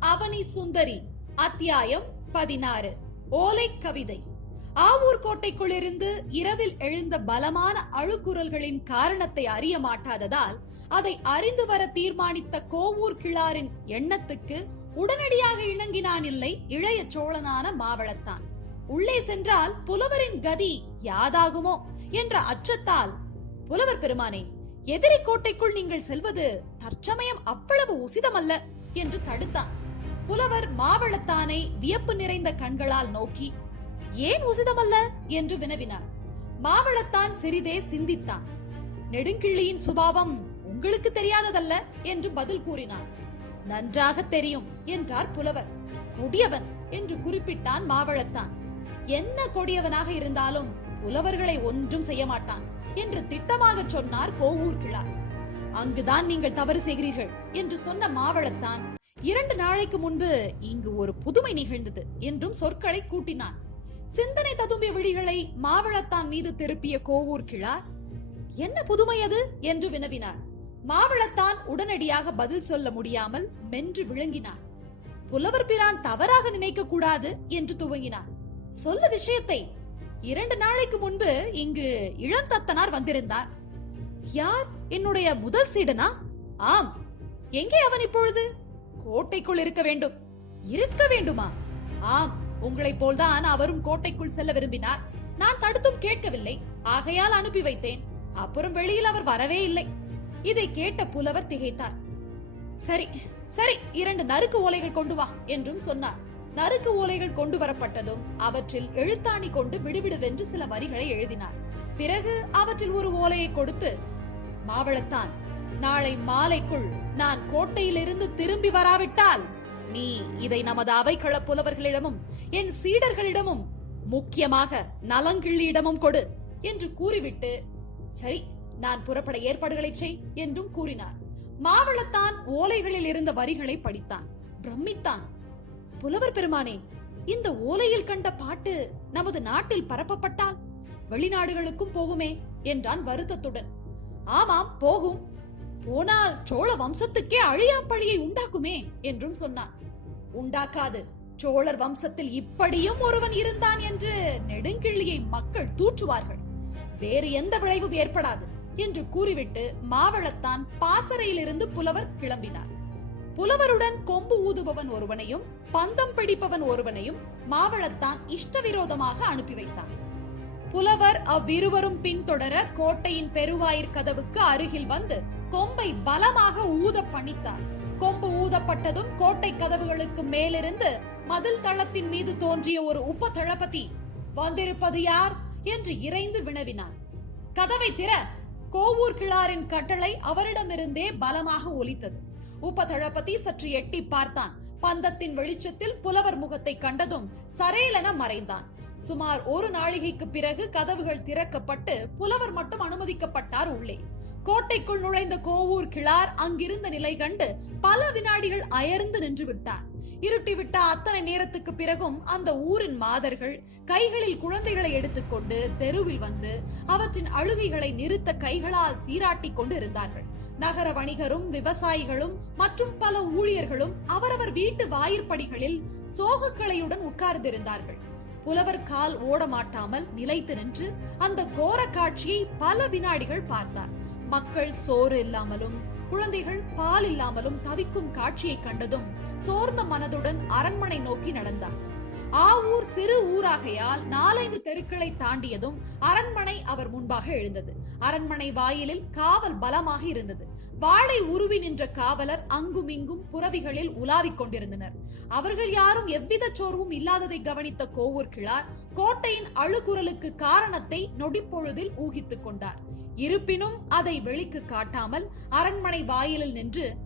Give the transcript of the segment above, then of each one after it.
அவனி சுந்தரி அத்தியாயம் பதினாறு. ஓலை கவிதை. ஆவூர் கோட்டைக்குள்ளிருந்து இரவில் எழுந்த பலமான அழுக்குரல்களின் காரணத்தை அறிய மாட்டாததால் அதை அறிந்து வர தீர்மானித்த கோவூர் கிழாரின் எண்ணத்துக்கு உடனடியாக இணங்கினான் இல்லை இளைய சோழனான மாவளத்தான். உள்ளே சென்றால் புலவரின் கதி யாதாகுமோ என்ற அச்சத்தால் புலவர் பெருமானே எதிரி கோட்டைக்குள் நீங்கள் செல்வது தற்சமயம் அவ்வளவு உசிதமல்ல. என்று தடுத்தான் புலவர் மாவளத்தானை வியப்பு நிறைந்த கண்களால் நோக்கி ஏன் உசிதமல்ல? என்று வினவினார். மாவளத்தான் சிறிதே சிந்தித்தான் நெடுங்கிள்ளியின் சுபாவம் உங்களுக்கு தெரியாததல்ல? என்று பதில் கூறினார் நன்றாக தெரியும் என்றார் புலவர். கொடியவன் என்று குறிப்பிட்டான் மாவளத்தான். என்ன கொடியவனாக இருந்தாலும் புலவர்களை ஒன்றும் செய்ய மாட்டான் என்று திட்டமாக சொன்னார் கோவூர் கிழார் அங்குதான் நீங்கள் தவறு செய்கிறீர்கள் என்று சொன்ன மாவளத்தான் இரண்டு நாளைக்கு முன்பு இங்கு ஒரு புதுமை நிகழ்ந்தது என்றும் சொற்களை கூட்டினான். சிந்தனை ததும்பிய விழிகளை மாவளத்தான் மீது திருப்பிய கோவூர் கிழார் என்ன புதுமை அது? என்று வினவினார். மாவளத்தான் உடனடியாக பதில் சொல்ல முடியாமல் மென்று விழுங்கினார். புலவர் பிரான் தவறாக நினைக்க கூடாது என்று துவங்கினார். சொல்ல விஷயத்தை இரண்டு நாளைக்கு முன்பு இங்கு இளந்தத்தனார் வந்திருந்தார். யார் என்னுடைய முதல் சீடனா? ஆம். எங்கே அவன் இப்பொழுது? கோட்டைக்குள் இருக்க வேண்டும். இருக்க வேண்டுமா? ஆம். உங்களைப் போல்தான் அவரும் கோட்டைக்குள் செல்ல விரும்பினார். நான் தடுத்தும் கேட்கவில்லை. ஆகையால் அனுப்பி வைத்தேன். அப்புறம் வெளியில் அவர் வரவே இல்லை. இதை கேட்ட புலவர் திகைத்தார். சரி சரி இரண்டு நறுக்கு ஓலைகள் கொண்டு வா என்றும் சொன்னார். நறுக்கு ஓலைகள் கொண்டு வரப்பட்டதும் அவற்றில் எழுத்தாணி கொண்டு விடுவிடுவென்று சில வரிகளை எழுதினார். பிறகு அவற்றில் ஒரு ஓலையை கொடுத்து மாவளத்தான் நாளை மாலைக்குள் நான் கோட்டையிலிருந்து திரும்பி வராவிட்டால் நீ இதை நமது அவைக்கள புலவர்களிடமும் என் சீடர்களிடமும் முக்கியமாக நலங்கிள்ளியிடமும் கொடு என்று கூறிவிட்டு சரி நான் புறப்பட ஏற்பாடுகளை செய் என்றும் கூறினார். மாவளத்தான் ஓலைகளில் இருந்த வரிகளை படித்தான் பிரமித்தான். புலவர் பெருமானே இந்த ஓலையில் கண்ட பாட்டு நமது நாட்டில் பரப்பப்பட்டால் வெளிநாடுகளுக்கும் போகுமே என்றான் வருத்தத்துடன். ஆமாம் போகும். போனால் சோழ வம்சத்துக்கே அழியா பழியை உண்டாக்குமே என்றும் சொன்னான். உண்டாக்காது. சோழர் வம்சத்தில் இப்படியும் ஒருவன் இருந்தான் என்று நெடுங்கிள்ளியை மக்கள் தூற்றுவார்கள். வேறு எந்த விளைவும் ஏற்படாது என்று கூறிவிட்டு மாவளத்தான் பாசறையிலிருந்து புலவர் கிளம்பினார். புலவருடன் கொம்பு ஊதுபவன் ஒருவனையும் பந்தம் பிடிப்பவன் ஒருவனையும் மாவளத்தான் இஷ்டவிரோதமாக அனுப்பி வைத்தான். புலவர் அவ்விருவரும் பின்தொடர கோட்டையின் பெருவாயிற் கதவுக்கு அருகில் வந்து கொம்பை பலமாக ஊத பணித்தார். கொம்பு ஊதப்பட்டதும் கோட்டை கதவுகளுக்கு மேலிருந்து மதில் தளத்தின் மீது தோன்றிய ஒரு உப்ப தளபதி வந்திருப்பது யார்? என்று இறைந்து வினவினார் கதவை திற கோவூர் கிழாரின் கட்டளை அவரிடமிருந்தே பலமாக ஒலித்தது. உப்ப தளபதி சற்று எட்டி பார்த்தான். பந்தத்தின் வெளிச்சத்தில் புலவர் முகத்தை கண்டதும் சரேலென மறைந்தான். சுமார் ஒரு நாழிகைக்கு பிறகு கதவுகள் திறக்கப்பட்டு புலவர் மட்டும் அனுமதிக்கப்பட்டார் உள்ளே. கோட்டைக்குள் நுழைந்த கோவூர் கிளார் அங்கிருந்த நிலை கண்டு பல வினாடிகள் அயர்ந்து நின்று விட்டார். இருட்டிவிட்ட அத்தனை நேரத்துக்கு பிறகும் அந்த ஊரின் மாதர்கள் கைகளில் குழந்தைகளை எடுத்துக்கொண்டு தெருவில் வந்து அவற்றின் அழுகைகளை நிறுத்த கைகளால் சீராட்டி கொண்டு இருந்தார்கள் நகர வணிகரும் விவசாயிகளும் மற்றும் பல ஊழியர்களும் அவரவர் வீட்டு வாயிற்படிகளில் சோகக்களையுடன் உட்கார்ந்திருந்தார்கள். புலவர் கால் ஓட மாட்டாமல் நிலைத்து நின்று அந்த கோர காட்சியை பல வினாடிகள் பார்த்தார். மக்கள் சோறு இல்லாமலும் குழந்தைகள் பால் இல்லாமலும் தவிக்கும் காட்சியை கண்டதும் சோர்ந்த மனதுடன் அரண்மனை நோக்கி நடந்தார். ஆவூர் சிறு ஊராகையால் நாலைந்து தெருக்களை தாண்டியதும் அரண்மனை அவர் முன்பாக எழுந்தது. அரண்மனை வாயிலில் காவல் பலமாக இருந்தது. வாளை உருவி நின்ற காவலர் அங்குமிங்கும் புறவிகளில் உலாவிக் கொண்டிருந்தனர். அவர்கள் யாரும் எவ்வித சோர்வும் இல்லாததை கவனித்த கோவூர் கிழார் கோட்டையின் அழுகுரலுக்கு காரணத்தை நொடிப்பொழுதில் ஊகித்துக் கொண்டார். இருப்பினும் அதை வெளிக்கு காட்டாமல் அரண்மனை வாயிலில் நின்று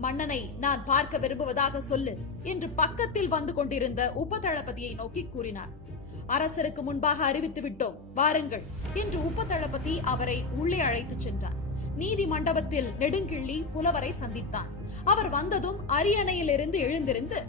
மன்னனை நான் பார்க்க விரும்புவதாக சொல்லு என்று பக்கத்தில் வந்து கொண்டிருந்த உபதளபதியை நோக்கி கூறினார். அரசருக்கு முன்பாக அறிவித்து விட்டோம் வாருங்கள் என்று உபதளபதி அவரை உள்ளே அழைத்துச் சென்றார் நீதி மண்டபத்தில் நெடுங்கிள்ளி புலவரை சந்தித்தான். அவர் வந்ததும் அரியணையிலிருந்து எழுந்திருந்து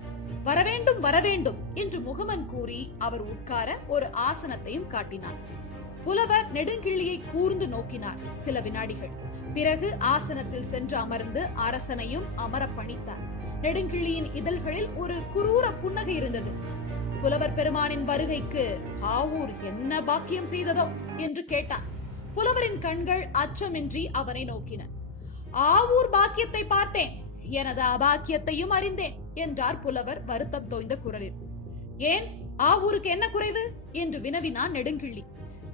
வரவேண்டும் வரவேண்டும் என்று முகமன் கூறி அவர் உட்கார ஒரு ஆசனத்தையும் காட்டினார் புலவர் நெடுங்கிள்ளியை கூர்ந்து நோக்கினார் சில வினாடிகள். பிறகு ஆசனத்தில் சென்று அமர்ந்து அரசனையும் அமர பணித்தார். நெடுங்கிள்ளியின் இதழ்களில் ஒரு குரூர புன்னகை இருந்தது. புலவர் பெருமானின் வருகைக்கு ஆவூர் என்ன பாக்கியம் செய்ததோ என்று கேட்டான். புலவரின் கண்கள் அச்சமின்றி அவனை நோக்கின. ஆவூர் பாக்கியத்தை பார்த்தேன். எனது அபாக்கியத்தையும் அறிந்தேன் என்றார் புலவர் வருத்தம் தோய்ந்த குரலில். ஏன்? ஆவூருக்கு என்ன குறைவு? என்று வினவினான் நெடுங்கிள்ளி.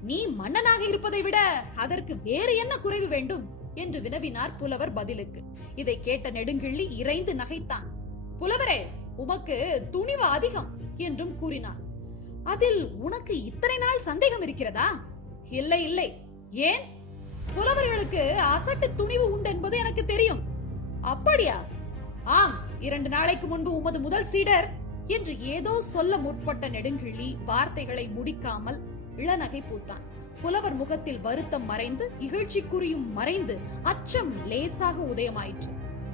நீ மன்னனாக இருப்பதை விட அதற்கு வேறு என்ன குறைவு வேண்டும்? என்று வினவினார் புலவர் பதிலுக்கு. இதை கேட்ட நெடுங்கிள்ளி இறைந்து நகைத்தான். புலவரே உமக்கு துணிவு அதிகம் என்றும் கூறினார். அதில் உனக்கு இத்தனை நாள் சந்தேகம் இருக்கிறதா? இல்லை இல்லை. ஏன்? புலவர்களுக்கு அசட்டு துணிவு உண்டு என்பது எனக்கு தெரியும். அப்படியா? ஆம் இரண்டு நாளைக்கு முன்பு உமது முதல் சீடர் என்று ஏதோ சொல்ல முற்பட்ட நெடுங்கிள்ளி வார்த்தைகளை முடிக்காமல் இளநகை பூத்தான். புலவர் முகத்தில் வருத்தம் மறைந்து இகழ்ச்சிக்குறியும் மறைந்து அச்சம் லேசாக உதயமாயிற்று.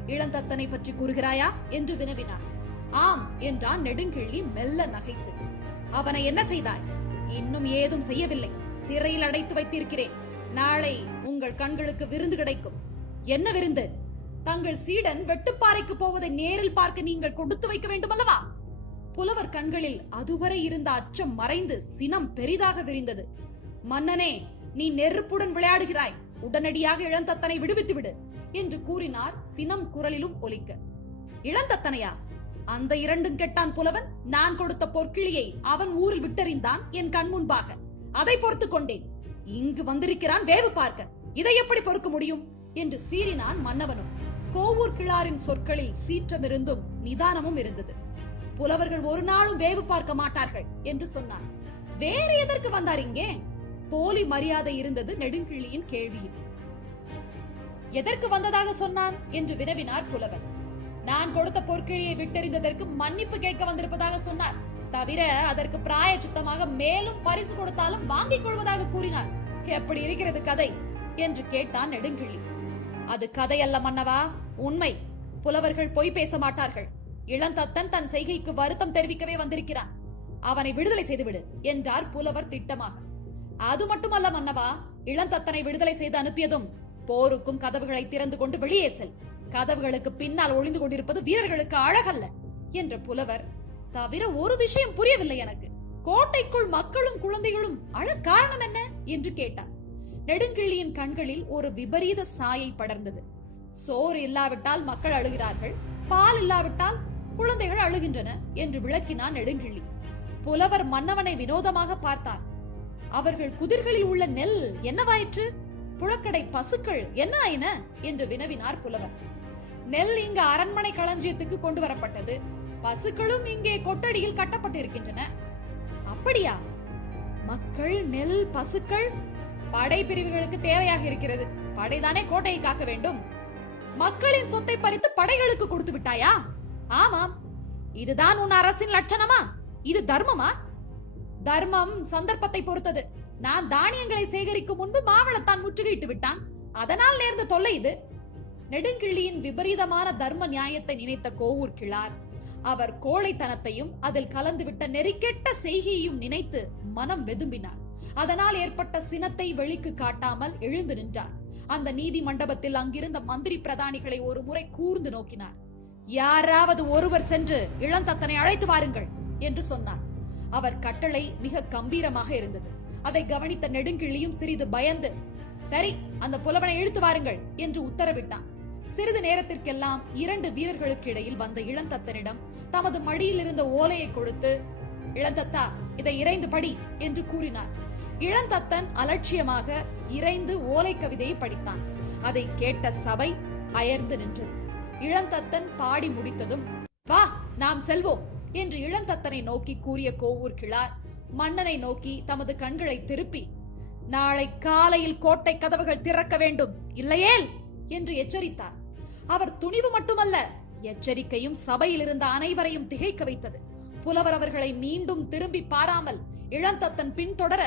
இளந்தத்தனை பற்றி கூறுகிறாயா? என்று வினவினார் ஆம் என்றான் நெடுங்கிள்ளி மெல்ல நகைத்து. அவனை என்ன செய்தாய்? இன்னும் ஏதும் செய்யவில்லை. சிறையில் அடைத்து வைத்திருக்கிறேன். நாளை உங்கள் கண்களுக்கு விருந்து கிடைக்கும். என்ன விருந்து? தங்கள் சீடன் வெட்டுப்பாறைக்கு போவதை நேரில் பார்க்க நீங்கள் கொடுத்து வைக்க வேண்டும் அல்லவா புலவர் கண்களில் அதுவரை இருந்த அச்சம் மறைந்து சினம் பெரிதாக விரிந்தது. மன்னனே நீ நெருப்புடன் விளையாடுகிறாய். உடனடியாக இளந்தத்தனை விடுவித்து விடு என்று கூறினார் சினம் குரலிலும் ஒலிக்க. இளந்தத்தனையா? அந்த இரண்டும் கெட்டான் புலவன். நான் கொடுத்த பொற்கிளியை அவன் ஊரில் விட்டறிந்தான் என் கண் முன்பாக. அதை பொறுத்து கொண்டேன். இங்கு வந்திருக்கிறான் வேவு பார்க்க. இதை எப்படி பொறுக்க முடியும்? என்று சீறினான் மன்னவனும். கோவூர் கிழாரின் சொற்களில் சீற்றமிருந்தும் நிதானமும் இருந்தது. புலவர்கள் ஒரு நாளும் வேவு பார்க்க மாட்டார்கள் என்று சொன்னார். வேற எதற்கு வந்தார் இங்கே? போலி மரியாதை இருந்தது நெடுங்கிள்ளியின் கேள்வியில். எதற்கு வந்ததாக சொன்னான் என்று வினவினார் புலவர். நான் கொடுத்த பொற்கிழியை விட்டறிந்ததற்கு மன்னிப்பு கேட்க வந்திருப்பதாக சொன்னார். தவிர அதற்கு பிராயச்சித்தமாக மேலும் பரிசு கொடுத்தாலும் வாங்கிக் கொள்வதாக கூறினார். எப்படி இருக்கிறது கதை? என்று கேட்டான் நெடுங்கிள்ளி. அது கதை அல்ல மன்னவா? உண்மை. புலவர்கள் பொய் பேச மாட்டார்கள். இளந்தத்தன் தன் செய்கைக்கு வருத்தம் தெரிவிக்கவே வந்திருக்கிறான். அவனை விடுதலை செய்துவிடு என்றார் புலவர் திட்டமாக. அது மட்டுமல்ல மன்னவா இளந்தத்தனை விடுதலை செய்து அனுப்பியதும் போருக்கும் கதவுகளை திறந்து கொண்டு வெளியே செல். கதவுகளுக்கு பின்னால் ஒளிந்து கொண்டிருப்பது வீரர்களுக்கு அழகல்ல என்ற புலவர் தவிர ஒரு விஷயம் புரியவில்லை எனக்கு. கோட்டைக்குள் மக்களும் குழந்தைகளும் அழ காரணம் என்ன? என்று கேட்டார் நெடுங்கிள்ளியின் கண்களில் ஒரு விபரீத சாயை படர்ந்தது. சோறு இல்லாவிட்டால் மக்கள் அழுகிறார்கள் பால் இல்லாவிட்டால் குழந்தைகள் அழுகின்றன என்று விளக்கினான் நெடுங்கிள்ளி. புலவர் மன்னவனை வினோதமாக பார்த்தார். அவர்கள் குதிர்களில் உள்ள நெல் என்னவாயிற்று? புழக்கடை பசுக்கள் என்ன ஆயின என்று வினவினார் புலவர். நெல் இங்கு அரண்மனை களஞ்சியத்துக்கு கொண்டு வரப்பட்டது பசுக்களும் இங்கே கொட்டடியில் கட்டப்பட்டிருக்கின்றன. அப்படியா? மக்கள் நெல் பசுக்கள்? படை பிரிவுகளுக்கு தேவையாக இருக்கிறது. படைதானே கோட்டையை காக்க வேண்டும்? மக்களின் சொத்தை பறித்து படைகளுக்கு கொடுத்து விட்டாயா? ஆமாம். இதுதான் உன் அரசின் லட்சணமா? இது தர்மமா? தர்மம் சந்தர்ப்பத்தை பொறுத்தது. நான் தானியங்களை சேகரிக்கும் முன்பு மாவளத்தான் முற்றுகையிட்டு விட்டான். அதனால் நேர்ந்த தொல்லை இது. நெடுங்கிள்ளியின் விபரீதமான தர்ம நியாயத்தை நினைத்த கோவூர் கிழார் அவர் கோழைத்தனத்தையும் அதில் கலந்துவிட்ட நெறிக்கெட்ட செய்கையையும் நினைத்து மனம் வெதும்பினார். அதனால் ஏற்பட்ட சினத்தை வெளிக்கு காட்டாமல் எழுந்து நின்றார். அந்த நீதி மண்டபத்தில் அங்கிருந்த மந்திரி பிரதானிகளை ஒரு முறை கூர்ந்து நோக்கினார். யாராவது ஒருவர் சென்று இளந்தத்தனை அழைத்து வாருங்கள் என்று சொன்னார். அவர் கட்டளை மிக கம்பீரமாக இருந்தது. அதை கவனித்த நெடுங்கிள்ளியும் சிறிது பயந்து சரி அந்த புலவனை இழுத்து வாருங்கள் என்று உத்தரவிட்டான். சிறிது நேரத்திற்கெல்லாம் இரண்டு வீரர்களுக்கு இடையில் வந்த இளந்தத்தனிடம் தமது மடியில் இருந்த ஓலையை கொடுத்து இளந்தத்தா இதை இறைந்து படி என்று கூறினார். இளந்தத்தன் அலட்சியமாக இறைந்து ஓலை கவிதையை படித்தான். அதை கேட்ட சபை அயர்ந்து நின்றது. இளந்தத்தன் பாடி முடித்ததும் வா நாம் செல்வோம் என்று இளந்தத்தனை நோக்கி கூறிய கோவூர் கிழார் மன்னனை நோக்கி தமது கண்களை திருப்பி நாளை காலையில் கோட்டை கதவுகள் திறக்க வேண்டும் இல்லையேல்? என்று எச்சரித்தார். அவர் துணிவு மட்டுமல்ல எச்சரிக்கையும் சபையில் இருந்த அனைவரையும் திகைக்க வைத்தது. புலவர் அவர்களை மீண்டும் திரும்பி பாராமல் இளந்தத்தன் பின்தொடர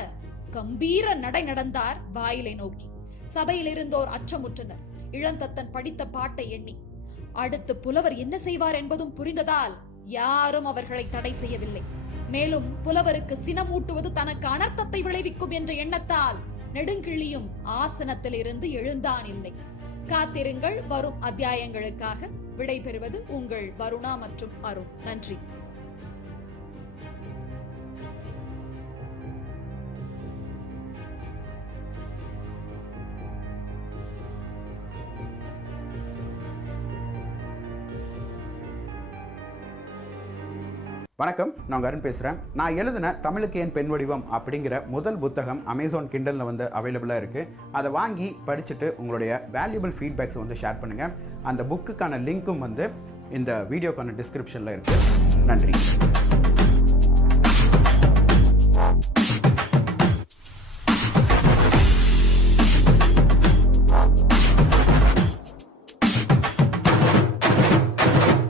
கம்பீர நடை நடந்தார் வாயிலை நோக்கி. சபையில் இருந்தோர் அச்சமுற்றனர். இளந்தத்தன் படித்த பாட்டை எண்ணி அடுத்து புலவர் என்ன செய்வார் என்பதும் புரிந்ததால் யாரும் அவர்களை தடை செய்யவில்லை. மேலும் புலவருக்கு சினமூட்டுவது தனக்கு அனர்த்தத்தை விளைவிக்கும் என்ற எண்ணத்தால் நெடுங்கிழியும் ஆசனத்தில் இருந்து எழுந்தான் இல்லை. காத்திருங்கள் வரும் அத்தியாயங்களுக்காக விடைபெறுவது உங்கள் வருணா மற்றும் அருண். நன்றி. வணக்கம் நான் உங்க அருண் பேசுகிறேன் நான் எழுதின தமிழுக்கு ஏன் பெண் வடிவம் அப்படிங்கிற முதல் புத்தகம் அமேசான் கிண்டலில் வந்து அவைலபிளாக இருக்குது அதை வாங்கி படிச்சுட்டு உங்களுடைய வேல்யூபிள் ஃபீட்பேக்ஸை வந்து ஷேர் பண்ணுங்கள் அந்த புக்குக்கான லிங்க்கும் வந்து இந்த வீடியோக்கான டிஸ்கிரிப்ஷனில் இருக்குது நன்றி.